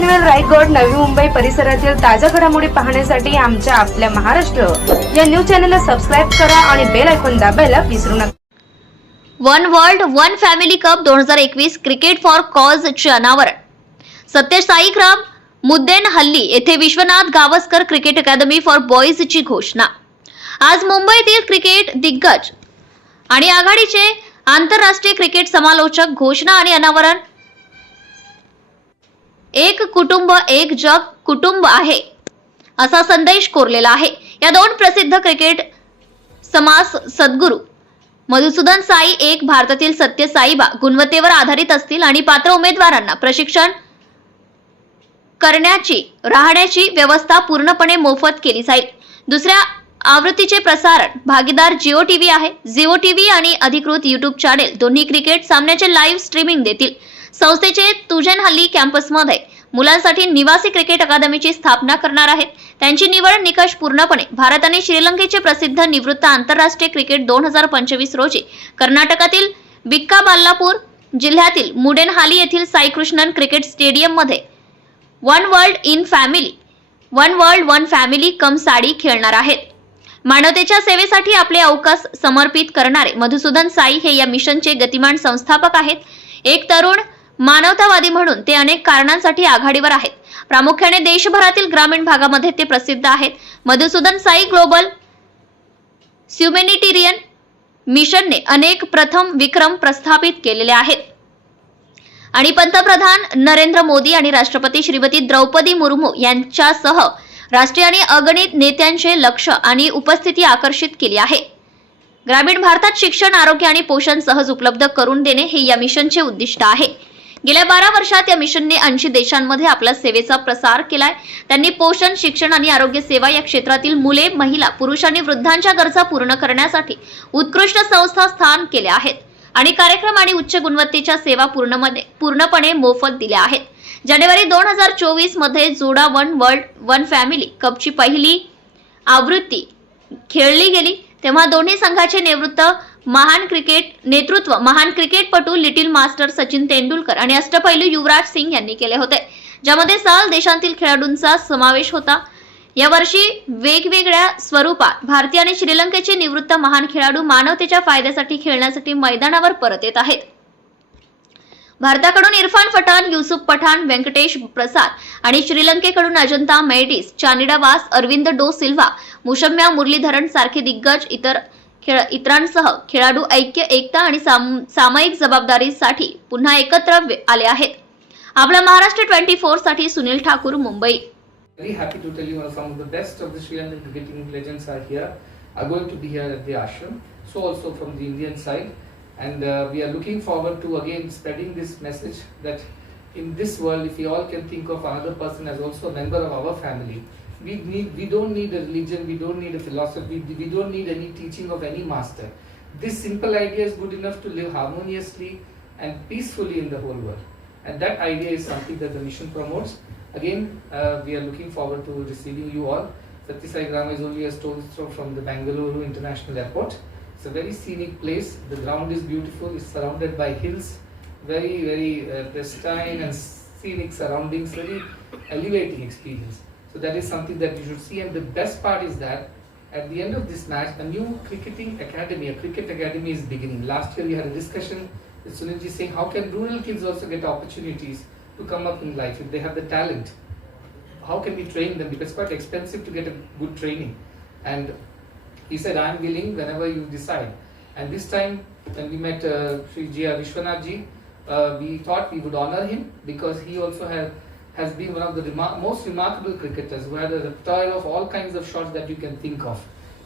पनवेल, रायगड, नवी मुंबई परिसरातील ताज्या घडामोडी पाहण्यासाठी आमच्या आपल्या महाराष्ट्र या न्यूज चॅनलला सबस्क्राईब करा आणि बेल आयकॉन दाबायला विसरू नका. One world one family cup 2021 cricket for cause चे अनावरण. सत्यसाई ग्राम मुद्देनहल्ली येथे Vishwanath Gavaskar cricket academy for boys ची घोषणा. आज मुंबईतील क्रिकेट दिग्गज आणि आघाडीचे आंतरराष्ट्रीय क्रिकेट समालोचक घोषणा आणि अनावरण. एक कुटुंब एक जग कुटुंब आहे असा संदेश कोरलेला आहे. या दोन प्रसिद्ध क्रिकेट समाज सद्गुरू मधुसूदन साई एक भारतातील सत्य साईबा गुणवत्तेवर आधारित असतील आणि पात्र उमेदवारांना प्रशिक्षण करण्याची राहण्याची व्यवस्था पूर्णपणे मोफत केली जाईल. दुसऱ्या आवृत्तीचे प्रसारण भागीदार जिओ टीव्ही आहे. जिओ टीव्ही आणि अधिकृत युट्यूब चॅनेल दोन्ही क्रिकेट सामन्याचे लाईव्ह स्ट्रीमिंग देतील. संस्थेचे तुझेनहल्ली कॅम्पसमध्ये मुलांसाठी निवासी क्रिकेट अकादमीची स्थापना करणार आहेत. त्यांची निवड निकष पूर्णपणे भारत आणि श्रीलंकेचे प्रसिद्ध निवृत्त आंतरराष्ट्रीय क्रिकेट 2025 रोजी कर्नाटकातील बिक्काबाल्लापूर जिल्ह्यातील मुडेनहाली येथील साईकृष्णन क्रिकेट स्टेडियम मध्ये वन वर्ल्ड वन फॅमिली कम साडी खेळणार आहेत. मानवतेच्या सेवेसाठी आपले अवकाश समर्पित करणारे मधुसूदन साई हे या मिशनचे गतिमान संस्थापक आहेत. एक तरुण मानवतावादी म्हणून ते अनेक कारणांसाठी आघाडीवर आहेत. प्रामुख्याने देशभरातील ग्रामीण भागामध्ये ते प्रसिद्ध आहेत. मधुसूदन साई ग्लोबल ह्युमॅनिटेरियन मिशनने अनेक प्रथम विक्रम प्रस्थापित केलेले आहेत आणि पंतप्रधान नरेंद्र मोदी आणि राष्ट्रपती श्रीमती द्रौपदी मुर्मू यांच्यासह राष्ट्रीय आणि अगणित नेत्यांचे लक्ष आणि उपस्थिती आकर्षित केली आहे. ग्रामीण भारतात शिक्षण, आरोग्य आणि पोषण सहज उपलब्ध करून देणे हे या मिशनचे उद्दिष्ट आहे. गेल्या 12 वर्षात या मिशनने 80 देशांमध्ये आपल्या सेवेचा प्रसार केलाय. त्यांनी पोषण, शिक्षण आणि आरोग्य सेवा या क्षेत्रातील मुले, महिला, पुरुष आणि वृद्धांच्या गरजा पूर्ण करण्यासाठी उत्कृष्ट संस्था स्थान केले आहेत आणि कार्यक्रम आणि उच्च गुणवत्तेच्या सेवा पूर्णपणे मोफत दिल्या आहेत. जानेवारी 2024 मध्ये जोडा वन वर्ल्ड वन फॅमिली कपची पहिली आवृत्ती खेळली गेली. तेव्हा दोन्ही संघाचे महान क्रिकेटपटू लिटिल मास्टर सचिन तेंडुलकर आणि अष्टपैलू युवराज सिंग यांनी केले होते, ज्यामध्ये 6 देशांतील खेळाडूंचा समावेश होता. या वर्षी वेगवेगळ्या स्वरूपात भारतीय आणि श्रीलंकेचे निवृत्त महान खेळाडू मानवतेच्या फायद्यासाठी खेळण्यासाठी मैदानावर परत येत आहेत. भारताकडून इरफान पठाण, युसुफ पठाण, व्यंकटेश प्रसाद आणि श्रीलंकेकडून अजंता मेडिस, चानिडा वास, अरविंद डो सिल्व्हा, मुशम्या मुरलीधरन सारखे दिग्गज इतरांसह खेळाडू ऐक्य, एकता आणि सामायिक जबाबदारीसाठी पुन्हा एकत्र आले आहेत. आपला महाराष्ट्र 24 साठी Sunil Thakur, Mumbai. Very happy to tell you some of the best of the Sri Lankan cricketing legends are here, are going to be here at the ashram. So also from the Indian side, and we are looking forward to again spreading this message that in this world, if we all can think of another person as also a member of our family, we don't need a religion, we don't need a philosophy, we don't need any teaching of any master. This simple idea is good enough to live harmoniously and peacefully in the whole world, and that idea is something that the mission promotes. Again, we are looking forward to receiving you all. Satyasai Grama is only a stone's throw from the Bangalore International Airport. It's a very scenic place. The ground is beautiful. It's surrounded by hills, very pristine and scenic surroundings. Very elevating experience. So that is something that you should see. And the best part is that at the end of this match, a new cricketing academy, a cricket academy is beginning. Last year we had a discussion with Sunilji saying how can rural kids also get opportunities to come up in life if they have the talent. How can we train them? Because it's quite expensive to get a good training. And he said, I am willing whenever you decide. And this time when we met Sri Jia Vishwanath ji, we thought we would honor him because he also has been one of the most remarkable cricketers who had a repertoire of all kinds of shots that you can think of,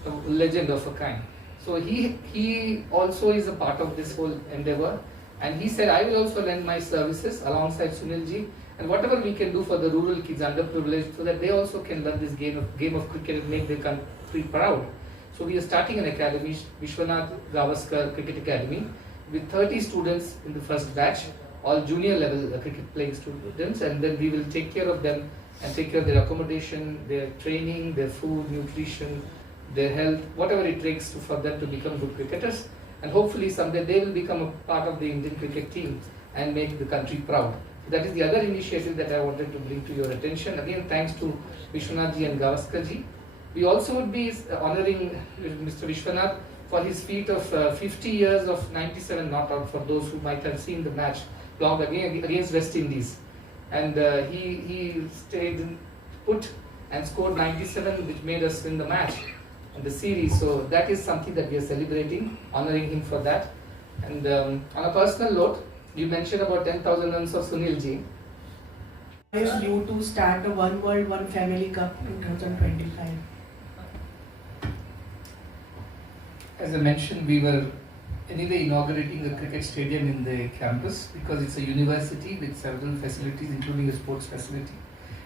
a legend of a kind. So he also is a part of this whole endeavor. And he said, I will also lend my services alongside Sunilji, and whatever we can do for the rural kids, underprivileged, so that they also can learn this game of cricket and make their country proud. So we are starting an academy, Vishwanath Gavaskar Cricket Academy, with 30 students in the first batch, all junior level cricket playing students, and then we will take care of them and take care of their accommodation, their training, their food, nutrition, their health, whatever it takes for them to become good cricketers. And hopefully someday they will become a part of the Indian cricket team and make the country proud. That is the other initiative that I wanted to bring to your attention. Again, thanks to Vishwanath ji and Gavaskar ji. We also would be honoring Mr. Vishwanath for his feat of 50 years of 97 not out, for those who might have seen the match long against West Indies. And he stayed put and scored 97, which made us win the match and the series. So that is something that we are celebrating, honoring him for that. And on a personal note, you mentioned about 10,000 runs of Sunil ji. I asked you to start a One World, One Family Cup 2025. As I mentioned, we were anyway inaugurating a cricket stadium in the campus because it's a university with several facilities, including a sports facility.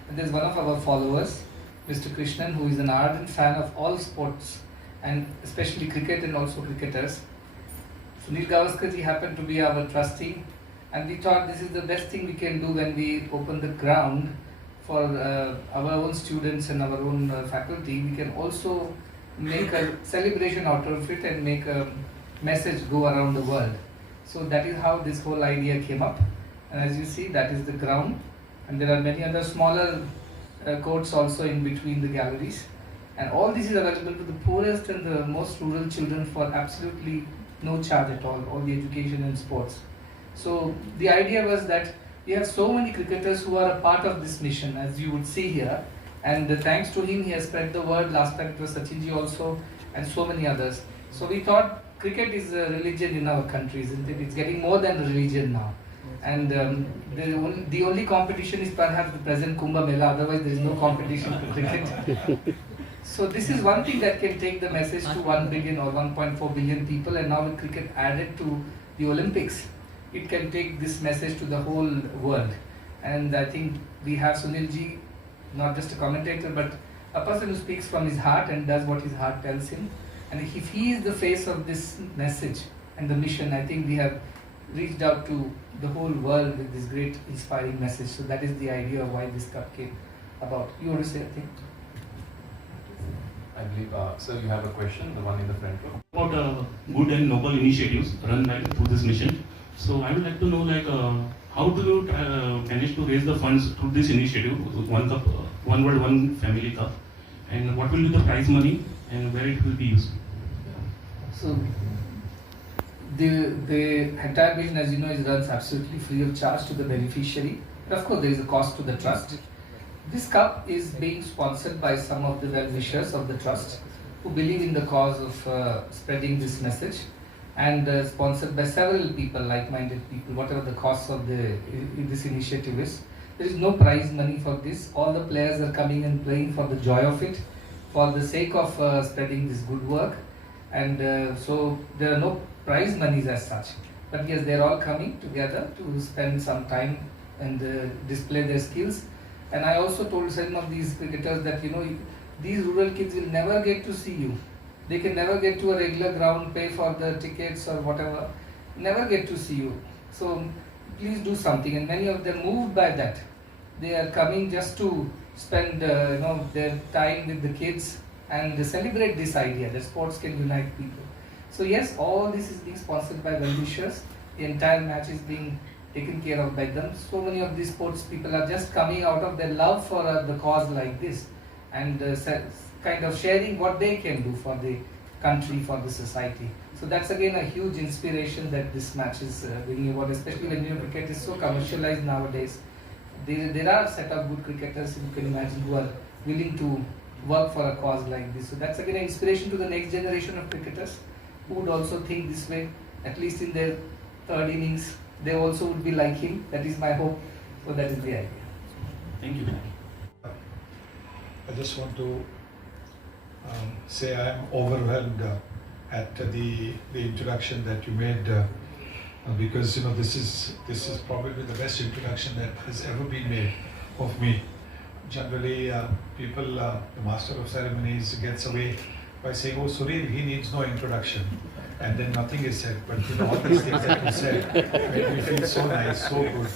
And there's one of our followers, Mr. Krishnan, who is an ardent fan of all sports and especially cricket and also cricketers. Sunil Gavaskar ji happened to be our trustee, and we thought this is the best thing we can do when we open the ground for our own students and our own faculty. We can also make a celebration out of it and make a message go around the world. So that is how this whole idea came up. And as you see, that is the ground, and there are many other smaller courts also in between the galleries. And all this is available to the poorest and the most rural children for absolutely no charge at all the education and sports. So the idea was that we have so many cricketers who are a part of this mission, as you would see here. And thanks to him, he has spread the word. Last time it was Sachinji also, and so many others. So we thought cricket is a religion in our country, isn't it? It's getting more than a religion now. And the only competition is perhaps the present Kumbh Mela, otherwise there is no competition to cricket. So this is one thing that can take the message to 1 billion or 1.4 billion people, and now with cricket added to the Olympics, it can take this message to the whole world. And I think we have Sunil ji, not just a commentator, but a person who speaks from his heart and does what his heart tells him. And if he is the face of this message and the mission, I think we have reached out to the whole world with this great inspiring message. So that is the idea of why this cup came about. You want to say, I think? I believe, sir, you have a question, the one in the front row. About good and noble initiatives run through this mission. So I would like to know, like, how do you manage to raise the funds through this initiative, One Cup, One World, One Family Cup, and what will be the prize money and where it will be used? So the entire mission, as you know, is runs absolutely free of charge to the beneficiary. But of course, there is a cost to the trust. This cup is being sponsored by some of the well-wishers of the trust who believe in the cause of spreading this message, and sponsored by several people, like-minded people, whatever the cost of this initiative is. There is no prize money for this. All the players are coming and playing for the joy of it, for the sake of spreading this good work. And so there are no prize monies as such. But yes, they are all coming together to spend some time and display their skills. And I also told some of these cricketers that, you know, these rural kids will never get to see you. They can never get to a regular ground, pay for the tickets or whatever, never get to see you. So please do something. And many of them moved by that. They are coming just to spend their time with the kids and celebrate this idea that sports can unite people. So yes, all this is being sponsored by well-wishers. The entire match is being taken care of by them. So many of these sports people are just coming out of their love for the cause like this, and kind of sharing what they can do for the country, for the society. So that's again a huge inspiration that this match is bringing about, especially when cricket is so commercialized nowadays. There are a set of good cricketers, you can imagine, who are willing to work for a cause like this. So that's again an inspiration to the next generation of cricketers who would also think this way, at least in their third innings. They also would be like him. That is my hope. So that is the idea. Thank you. I just want to say I am overwhelmed at the introduction that you made because this is probably the best introduction that has ever been made of me. Generally, people, the master of ceremonies gets away by saying, "Oh, Sunil, he needs no introduction," and then nothing is said. But all these things that you said made me feel so nice, so good.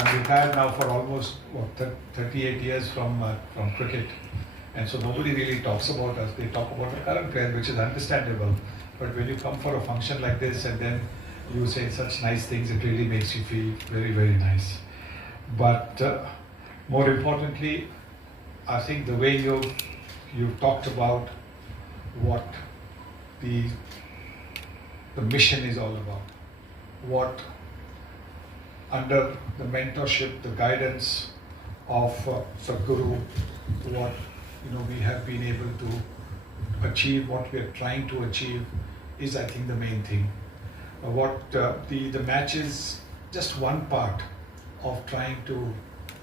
I'm retired now for almost 38 years from cricket, And so nobody really talks about us. They talk about the current trend, which is understandable. But when you come for a function like this and then you say such nice things, it really makes you feel very, very nice. But more importantly, I think the way you've talked about what the mission is all about, what under the mentorship, the guidance of Sadhguru, what we have been able to achieve, what we are trying to achieve, is I think the main thing. The match is just one part of trying to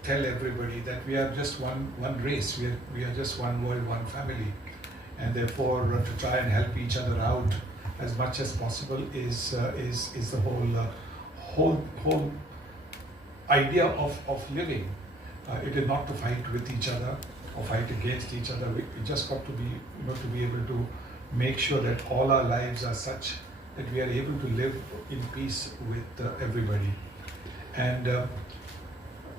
tell everybody that we are just one race, we are just one world, one family, and therefore to try and help each other out as much as possible is the whole idea of living. It is not to fight with each other or fight against each other. We just got to be to be able to make sure that all our lives are such that we are able to live in peace with everybody. And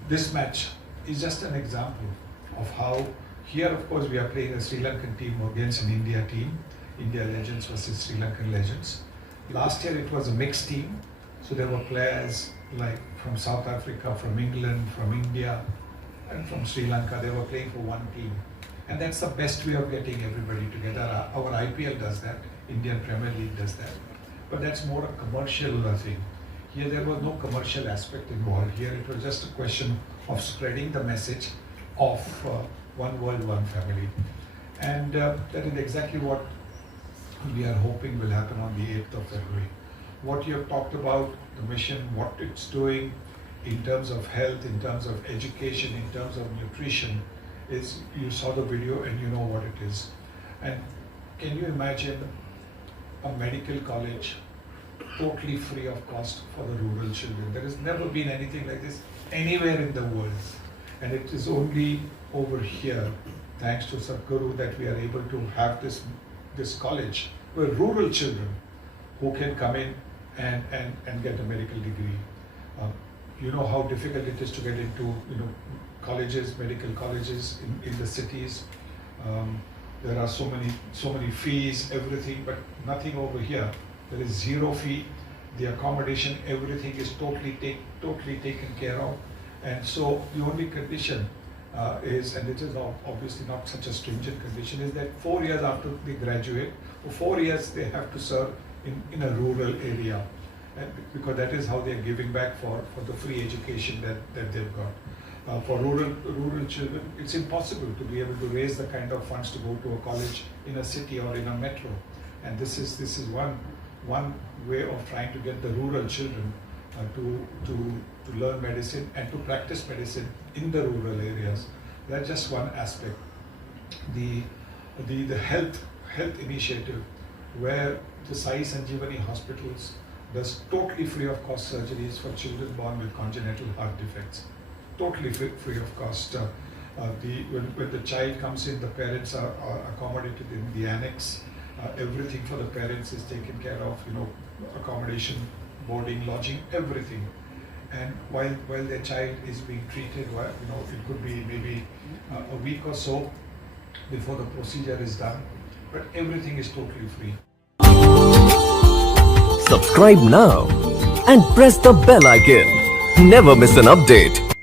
this match is just an example of how here, of course, we are playing a Sri Lankan team against an India team, India Legends versus Sri Lankan Legends. Last year it was a mixed team, so there were players like from South Africa, from England, from India, and from Sri Lanka. They were playing for one team. And that's the best way of getting everybody together. Our IPL does that, Indian Premier League does that. But that's more a commercial thing. Here there was no commercial aspect involved. Here it was just a question of spreading the message of one world, one family. And that is exactly what we are hoping will happen on the 8th of February. What you have talked about, the mission, what it's doing in terms of health, in terms of education, in terms of nutrition, is you saw the video and you know what it is. And can you imagine a medical college totally free of cost for the rural children? There has never been anything like this anywhere in the world. And it is only over here, thanks to Sadhguru, that we are able to have this college where rural children who can come in and get a medical degree. You know how difficult it is to get into colleges, medical colleges in the cities. There are so many fees, everything, but nothing over here. There is zero fee. The accommodation, everything is totally taken care of. And so the only condition is, and it is obviously not such a stringent condition, is that 4 years after they graduate, for 4 years they have to serve in a rural area. And because that is how they are giving back for the free education that they've got. For rural children, it's impossible to be able to raise the kind of funds to go to a college in a city or in a metro. And this is one way of trying to get the rural children to learn medicine and to practice medicine in the rural areas. That's just one aspect. The health initiative, where the Sai Sanjeevani hospitals does totally free of cost surgeries for children born with congenital heart defects. Totally free of cost. When the child comes in, the parents are accommodated in the annex. Everything for the parents is taken care of. Accommodation, boarding, lodging, everything. And while their child is being treated, it could be maybe a week or so before the procedure is done. But everything is totally free. Subscribe now and press the bell icon. Never miss an update.